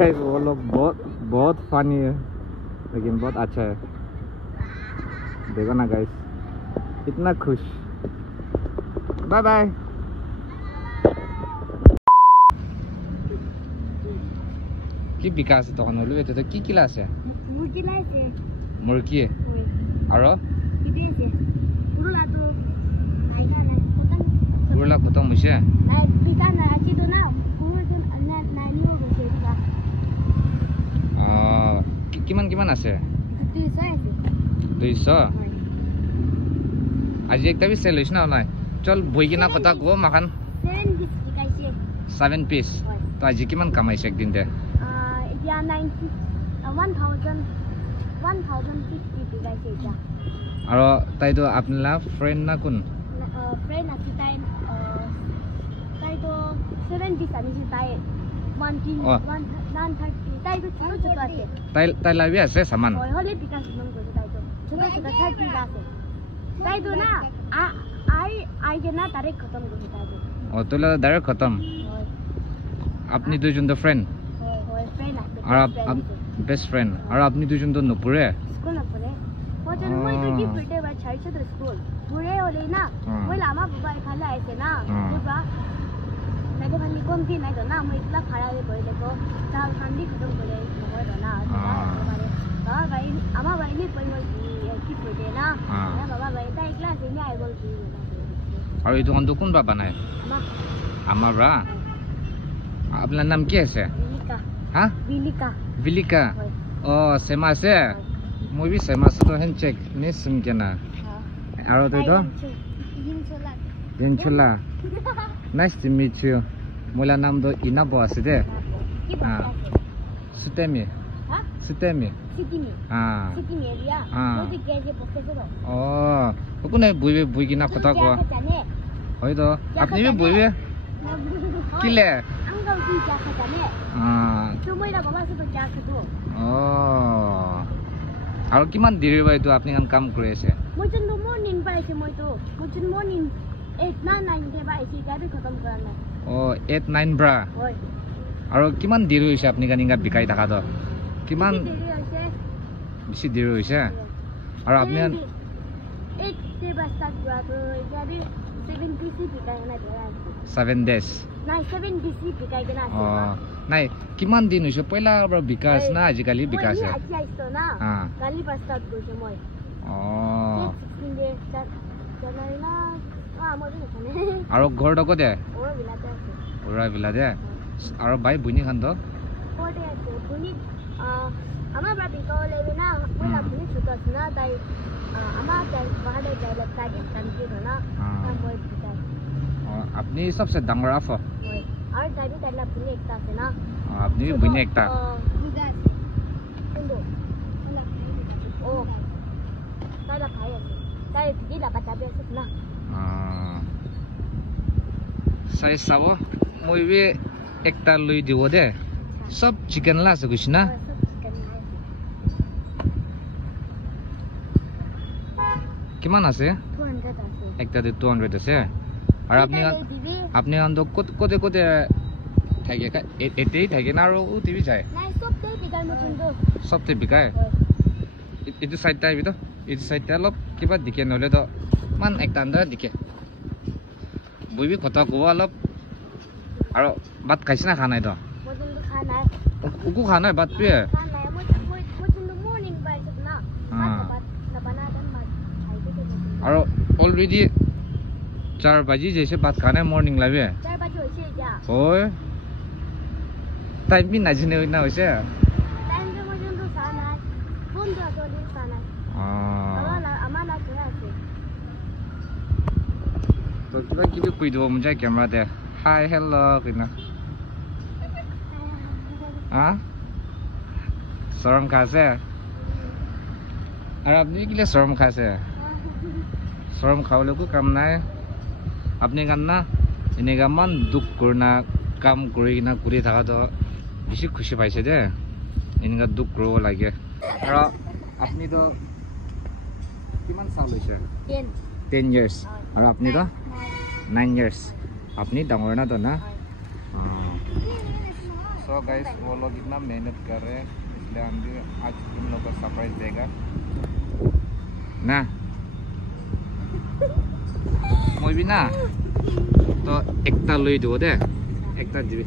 Guys वो लोग बहुत फनी है लेकिन बहुत अच्छा है देखो ना गाइस इतना खुश बाय बाय কি বিকাশ তখন হলো এটা তো কি কিলা আছে মুরগি লাইছে মুরগি আর কি আছে পুরোলা তো আইনা না পুরোলা খতম হইছে নাই পিতা না আছে তো না পুরো না নাই নিও গেছে এটা কিমান আছে 200 আছে 200 আজি একটা বি সেল হইছ না নাই চল বই কিনা কথা কো মাখান 7 পিস তো আজি কিমান কামাইছে একদিন দে Yeah, 1,050 guys এটা আর তাই তো আপনারা ফ্রেন্ড না কোন ফ্রেন্ড আছে তাই তো 70 আমি তাই 130 তাই তো ছোট ছোট আছে তাই লাভি আছে সামান ওই হলে বিকাশ নাম করে তাই তো ছোট ছোট 30 আছে তাই তো না আই যে না তারিখ খতম করে তাই তো ও তোলা ডাইরেক্ট খতম আপনি দুজন তো ফ্রেন্ড আর বেস্ট ফ্রেন্ড আর আপনি দুজন তো নপুরে স্কুল নপুরে ওজন মই তো কি ফুটে বা ছাইছে তো স্কুল পুরে হলে না ওই লামা বাবা এখানে আইছে না বাবা নাকি ভানি কোন কি নাই তো না মই ইতলা খারাপে বই দেখো চাল খান্দি খতম করে নয় তো না বাবা ভাই আমা ভাই নি পই মই কি ফুটে না বাবা ভাই তাই ক্লাস এনে আই বল কি আর এই দোকান তো কোন বাবা নাই আমার রা আপনার নাম কি আছে हाँ विलिका ओ सेमा से मूवी सेमा से तो हैंडशेक नहीं सुन के ना आरो तो दिनचुला नाइस टू मीट यू मोला नाम तो इना बॉस दे हां सुतेमी सुतेमी हां हां ओ कोने बुई किना कथा को होय तो আপনি भी बुई किले আৰু কিমান দেৰি বাইতো আপুনি কাম কৰি আছে মই তো মৰ্নিং পাইছে মই তো মৰ্নিং 8-9 কে পাইছে গাবি খতম কৰা নাই ও 8-9 ব্ৰা হয় আৰু কিমান দেৰি হৈছে আপুনি গানিঙা বিকাই থাকা তো কিমান দেৰি হৈছে বেছি দেৰি হৈছে আৰু আপুনি 8 কে বাস্তাত যোৱা তো গাবি 7 পিসি বিকাই না 7 days নাই 7 পিসি বিকাই কেনা আছে নাই কিমান দিন হৈছে পয়লা বিকাশ না আজিকালি বিকাশ মই আজি আইছো না কালি পাঁচটাত গৈছো মই আৰু ঘৰ দক দে ওৰা বিলা দে আৰু বাই বুনি খান তো ওতে আছে বুনি আমাৰ বাবি কলে না পয়লা বুনি ছোট আছে না তাই আমাৰ তাই বাহাদে যাইলে কাজি কান্তি না মই বিকাশ আপনি सबसे ডাঙৰ আফ আর দাবি তাইলা বুনি একটা আছে না আপনি বুনি একটা ও তাইলা খাই আছে তাই দিলা বাটা বেছে না সাই সাব মই বি একটা লই দিব দে সব চিকেন লা আছে কুছ না কিমান আছে 200 আছে একটা দে 200 আছে আর আপনি আন্দো কোতে থাকে এতেই থাকে না আর ও টিভি চাই নাই সবতে বিকাই মচুন্দো সবতে বিকাই এটো সাইডটা আইবি তো এটো সাইডটা অলপ কিবা দিকে নলে তো মান একটা আন্দা দিকে বইবি কথা কো অলপ আর ভাত খাইছ না খানাই তো মচুন্দো খানাই উকু খানাই ভাত পে খানাই মচুন্দো মর্নিং বাইছে না ভাত না বানা দেন ভাত খাইতে আর অলরেডি 4 बजे जैसे बात खाना मॉर्निंग लावे 4 बजे होइसे जा ओय टाइम भी ना जने ना होइसे टाइम जो मजन तो साना फोन तो ले साना आमाना छरा से तो किबा किबि कुइदो मुजा कैमरा दे हाय हेलो किना हां शर्म खासे और अपनी के लिए शर्म खासे शर्म खावले को काम ना আপনি গান না এনেকা মান দুখ করে না কাম করে না করে থাকা তো বেশি খুশি পাইছে দে এনেকা দুখ করব লাগে আর আপনি তো কিমান সাল হইছে 10 years আর আপনি তো 9 years আপনি ডাঙর না তো না सो गाइस वो लोग इतना मेहनत कर रहे हैं इसलिए हम भी आज तुम लोग को सरप्राइज देगा ना मैं भी ना तो एकता लई दो दे एकता दिबी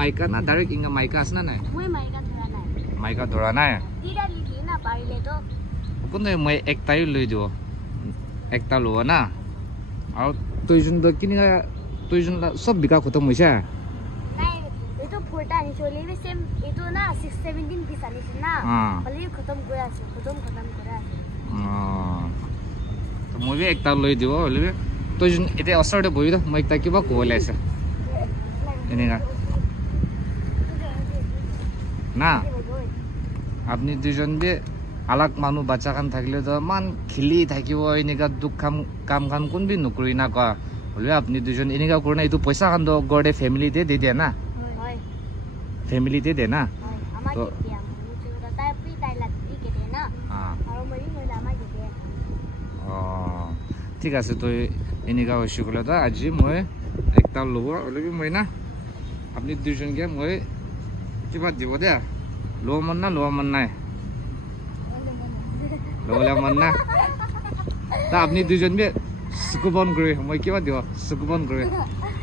माइका ना डायरेक्ट इंगा माइका आसना ना মই माइका धरा ना তিরা লিখি না পারিলে তো 근데 मैं एकता ही लई दो एकता लो ना और तुइजुन द किनिगा तुइजुन ला सब बिका खतम होइसा নাই এটো ফোরটা আনি চলে সেম এটো না 617 পিস আনিছে না খালি খতম করে আছে খতম করে আছে তো মই एकता লই দিব হলে तुइजुन এতে অসরতে বই দো মই एकता কিবা কোলাইছে এনেগা না আপনি দুজন বি আলাক মানু বাচ্চা কান থাকলে তো মান খিলি থাকিব এনেগা দুখ কাম কাম কোন বি নকৰি না কা হলে আপনি দুজন এনেগা করনা এটো পয়সা কান দ গড়ে ফ্যামিলিতে দে দে না হয় ফ্যামিলিতে দে না আমাকে দিয়া মুচুরা তাই পি তাই লাগি কেদে না আর মই আমাকে দিয়ে ঠিক আছে তো এনেগা হইছে গলে তো আজি মই একটা লব হলে বি মই না আপনি দুজন কে মই কিবা দিব দে লো মন নাই লোলা মন না তা আপনি দুজন বি সুকুবন করে মই কিবা দিব সুকুবন করে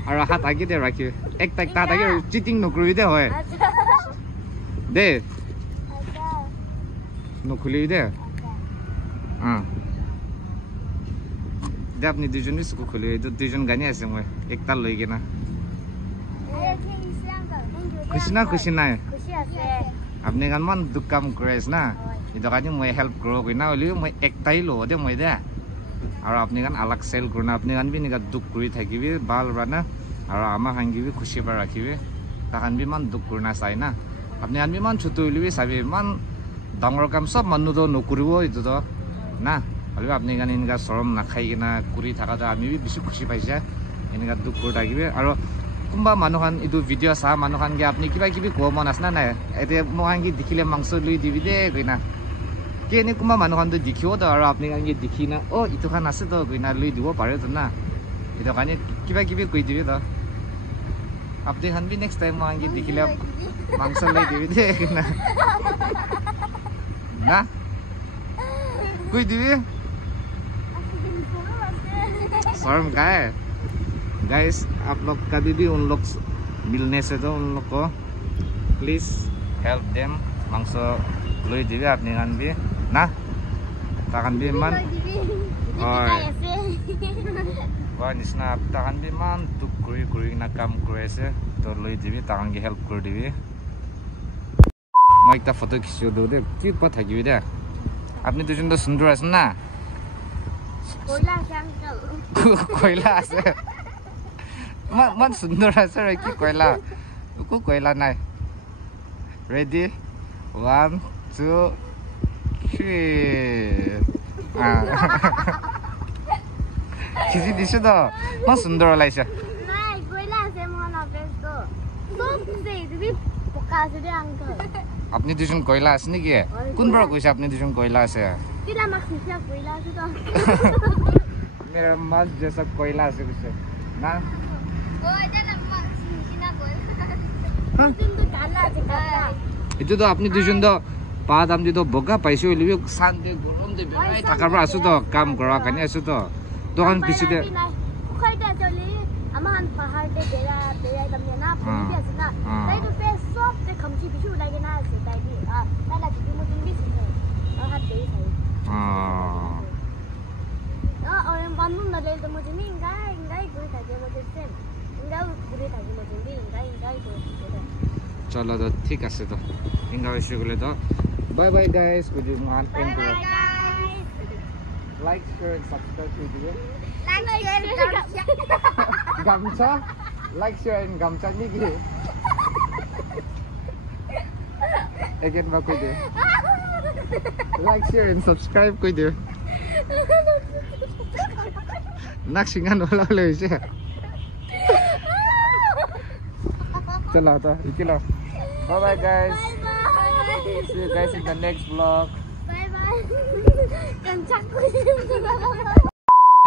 আর হাত আগে দে রাখি একটা আগে চিটিং নকৰি দে হয় দে নখুলি দে দে আপনি দুজন বি সুকু খুলি তো দুজন গানি আছে মই একটা লই গেনা খুশি নাই খুশি আছে আপনি গান মান দুখ কাম করেছ না itu kan মই help kro kina oli moi ektai lo de moi de aro apni kan alak sell korna apni kan bi niga duk kuri thakibi bal rana aro ama hangibi khushi ba rakhibi takan bi man duk korna sai na apni kan bi man chutu libi sabi man dangor kam sob manu do nokuribo itu do na oli apni kan inga sorom na khai kina kuri thaka da ami bi bisu khushi paisa inga duk kor thakibi aro kumba manuhan itu video sa manuhan ge apni kiba kibi ko mon asna na ete mohangi dikhile mangso lui dibi de kina কেনে কুমা মানুহান তো দেখিও তো আর আপনি কানে দেখি না ও ইটো খান আছে তো কইনা লই দিব পারে তো না এটা কানে কিবা কিবি কই দিবি তো আপনি খান বি নেক্সট টাইম মাঙ্গি দেখিলে মাংস লই দিবি দে না না কই দিবি शर्म का है गाइस आप लोग कभी भी उन लोग मिलने से तो उन लोग को प्लीज हेल्प देम मांस लई दिबे आपनि गान भी ना ताकान भी मान और निसना ताकान भी मान दुख करी ना काम करे से तो लई दिबे ताकान के हेल्प कर दिबे मैं एक फोटो खिचियो दो दे की पता थाकिबे दे আপনি দুজন তো সুন্দর আছেন না কইলা শাঙ্কল কইলা আছে মান সুন্দর আছে রে কি কইলা কো কইলা নাই রেডি 1 2 3 কিজি দিছ তো মান সুন্দর লাইছে নাই কইলা আছে মন অফিস তো সব সেই দিবি পোকা আছে রে আঙ্কল আপনি দুজন কইলা আছে নাকি কোন বড় কইছে আপনি দুজন কইলা আছে কিলা মাছ নিচা কইলা আছে তো मेरा माल जैसा कोयला से कुछ ना ओ এটা না মাছ নিচা কইলা কিন্তু কালা আছে কালা itu তো আপনি দুজন তো পাত আমদি তো বগা পাইছো লিবি শান্তি গরম দে বেলাই থাকার পর আসো তো কাম করা কানি আসো তো দোকান পিছতে কইটা চলি আমার পাহাড়ে বেড়া তামনে না পুরি আছে না তাই তো ফেস সব তে খামচি বিছু লাগে না আছে তাই দি তাই লাগি মো তুমি বিছু আর হাত দেই তাই और बंदू न ले तो मुझे नहीं इंगाई कोई था जो मुझे से इंगाई पूरे था जो मुझे भी इंगाई कोई चलो तो ठीक है तो इंगाई शुगले तो बाय बाय गाइस गुड मान and like share and subscribe कीजिए गमछा लाइक शेयर एंड गमछा नहीं की अगेन बात कोई they like share and subscribe कोई दे naksingan wala siya. Chala to, ikilo. Bye bye guys. See you guys in the next vlog. Bye bye.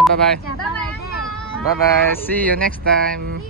Bye bye. Bye bye. See you next time.